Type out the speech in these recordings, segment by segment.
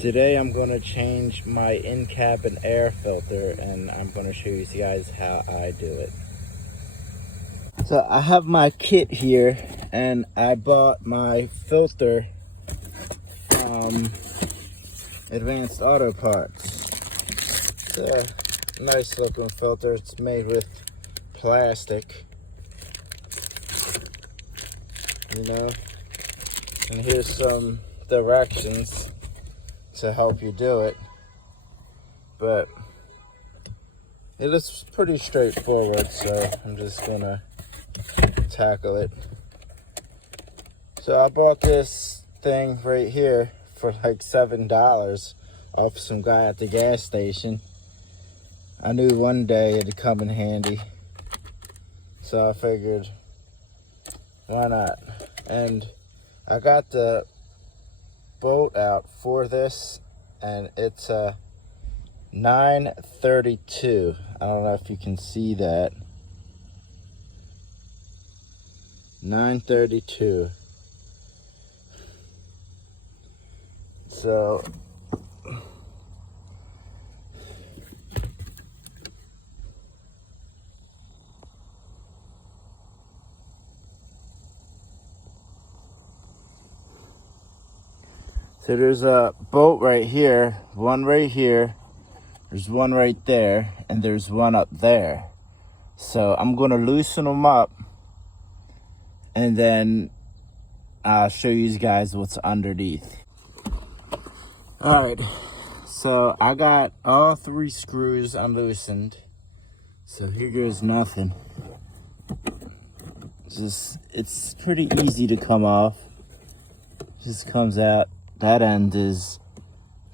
Today I'm going to change my in-cabin air filter, and I'm going to show you guys how I do it. So I have my kit here, and I bought my filter from Advanced Auto Parts. It's a nice looking filter. It's made with plastic, you know, and here's some directions to help you do it, but it is pretty straightforward, so I'm just gonna tackle it. So I bought this thing right here for like $7 off some guy at the gas station. I knew one day it'd come in handy, so I figured, why not? And I got the bolt out for this, and it's a 932. I don't know if you can see that. 932. So there's a bolt right here, one right here, there's one right there, and there's one up there. So I'm going to loosen them up, and then I'll show you guys what's underneath. Alright, so I got all 3 screws unloosened. So here goes nothing. It's pretty easy to come off. Just comes out. That end is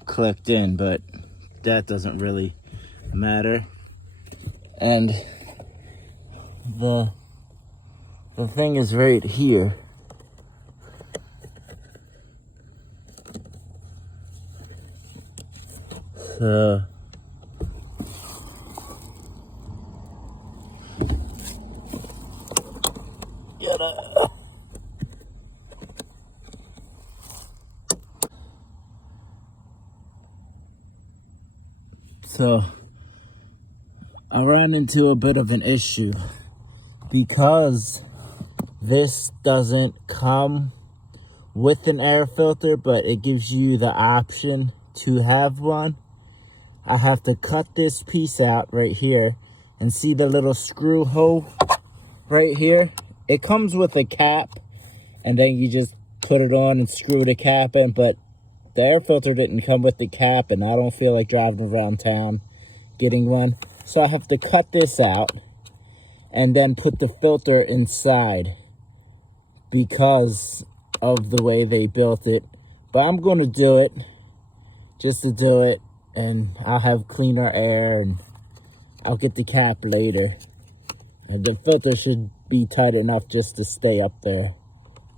clipped in, but that doesn't really matter. And the thing is right here. So So I ran into a bit of an issue because this doesn't come with an air filter, but it gives you the option to have one. I have to cut this piece out right here, and see the little screw hole right here? It comes with a cap, and then you just put it on and screw the cap in, but the air filter didn't come with the cap, and I don't feel like driving around town getting one. So I have to cut this out and then put the filter inside because of the way they built it. But I'm going to do it just to do it, and I'll have cleaner air, and I'll get the cap later. And the filter should be tight enough just to stay up there.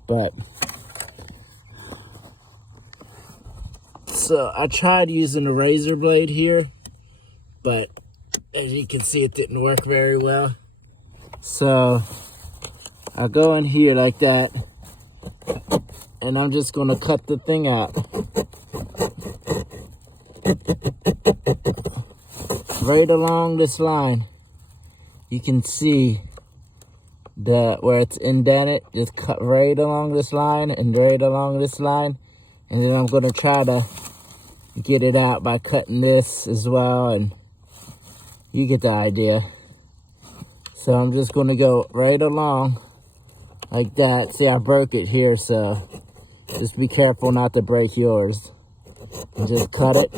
But so I tried using a razor blade here, but as you can see, it didn't work very well. So I go in here like that, and I'm just gonna cut the thing out. Right along this line. You can see where it's indented. Just cut right along this line and right along this line. And then I'm gonna try to get it out by cutting this as well, and you get the idea. So I'm just gonna go right along like that. See, I broke it here, so just be careful not to break yours. And just cut it.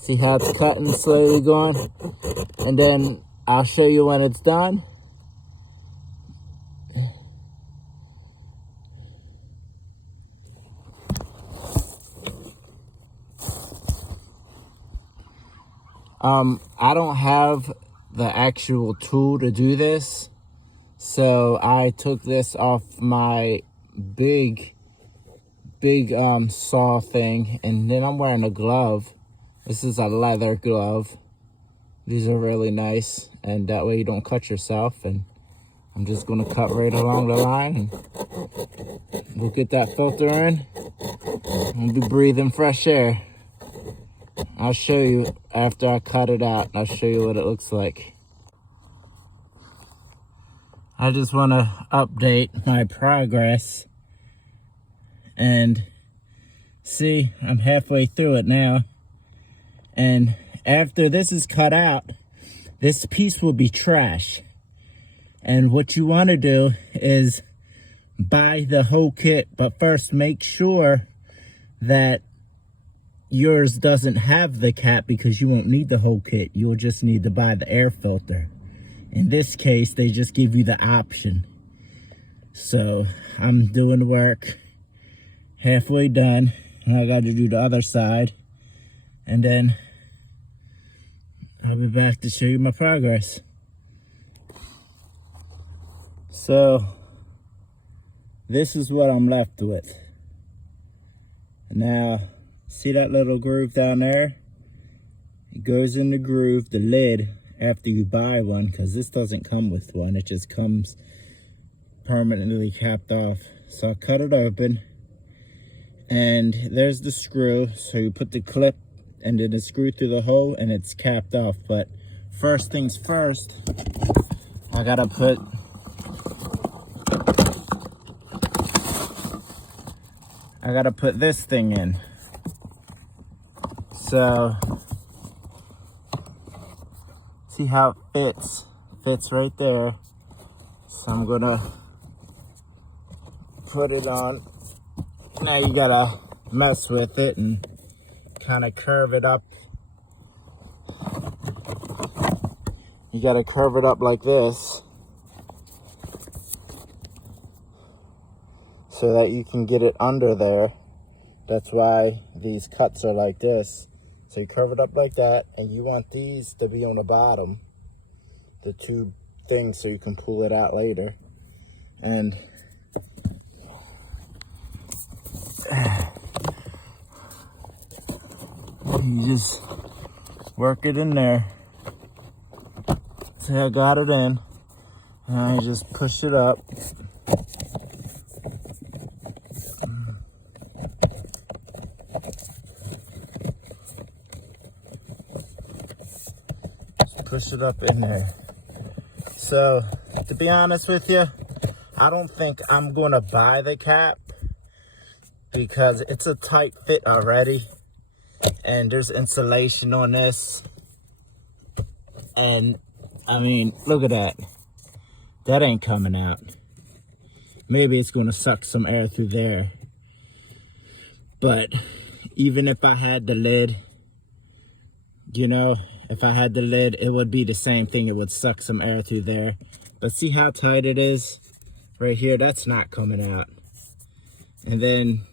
See how it's cutting, slowly going? And then I'll show you when it's done. I don't have the actual tool to do this, so I took this off my big saw thing, and then I'm wearing a glove. This is a leather glove. These are really nice, and that way you don't cut yourself. And I'm just gonna cut right along the line, and we'll get that filter in, and we'll be breathing fresh air. I'll show you after I cut it out. I'll show you what it looks like. I just want to update my progress. And see, I'm halfway through it now. And after this is cut out, this piece will be trash. And what you want to do is buy the whole kit, but first make sure that yours doesn't have the cap, because you won't need the whole kit. You'll just need to buy the air filter. In this case, they just give you the option. So I'm doing the work, halfway done, and I got to do the other side, and then I'll be back to show you my progress. So this is what I'm left with. Now, see that little groove down there? It goes in the groove, the lid, after you buy one, because this doesn't come with one. It just comes permanently capped off. So I cut it open, and there's the screw. So you put the clip and then the screw through the hole, and it's capped off. But first things first, I gotta put this thing in. So see how it fits right there. So I'm gonna put it on. Now you gotta mess with it and kind of curve it up. You gotta curve it up like this so that you can get it under there. That's why these cuts are like this. So you curve it up like that, and you want these to be on the bottom, the two things, so you can pull it out later. And you just work it in there. See, I got it in, and I just push it up. Push it up in there. So, to be honest with you, I don't think I'm going to buy the cap, because it's a tight fit already, and there's insulation on this. And I mean, look at that. That ain't coming out. Maybe it's going to suck some air through there. But even if I had the lid, you know, if I had the lid, it would be the same thing. It would suck some air through there. But see how tight it is? Right here, that's not coming out. And then,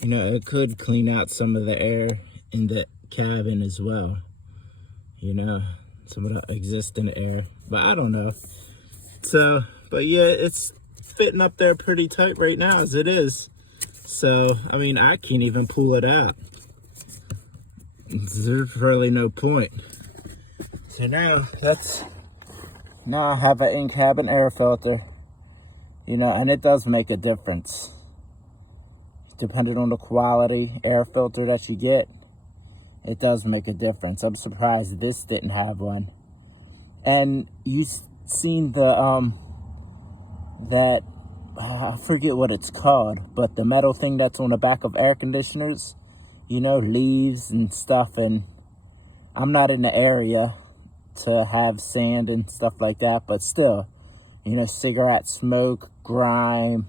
you know, it could clean out some of the air in the cabin as well. You know, some of the existing air. But I don't know. So, but yeah, it's fitting up there pretty tight right now as it is. So, I mean, I can't even pull it out. There's really no point. So now I have an in-cabin air filter, you know, and it does make a difference. Depending on the quality air filter that you get, it does make a difference. I'm surprised this didn't have one. And you've seen the that I forget what it's called, but the metal thing that's on the back of air conditioners, you know, leaves and stuff. And I'm not in the area to have sand and stuff like that, but still, you know, cigarette smoke, grime,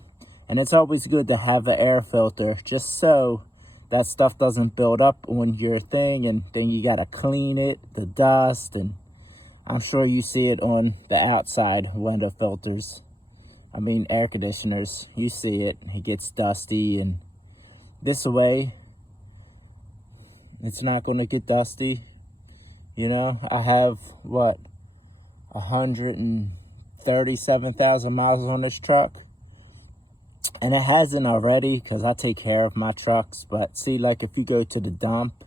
and it's always good to have an air filter just so that stuff doesn't build up on your thing, and then you gotta clean it, the dust. And I'm sure you see it on the outside window filters, I mean air conditioners. You see it gets dusty, and this way it's not going to get dusty. You know, I have, what, 137,000 miles on this truck. And it hasn't already, because I take care of my trucks. But see, like if you go to the dump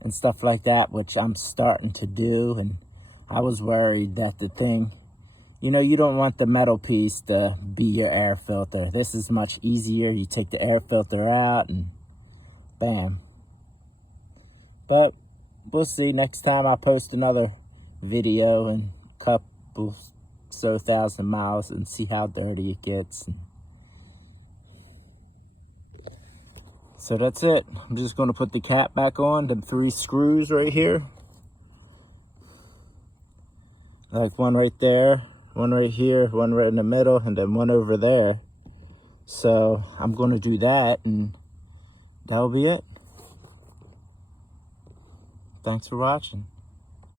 and stuff like that, which I'm starting to do, and I was worried that the thing, you know, you don't want the metal piece to be your air filter. This is much easier. You take the air filter out and bam. But we'll see next time I post another video in a couple thousand miles and see how dirty it gets. So that's it. I'm just going to put the cap back on, the 3 screws right here. Like one right there, one right here, one right in the middle, and then one over there. So I'm going to do that, and that'll be it. Thanks for watching.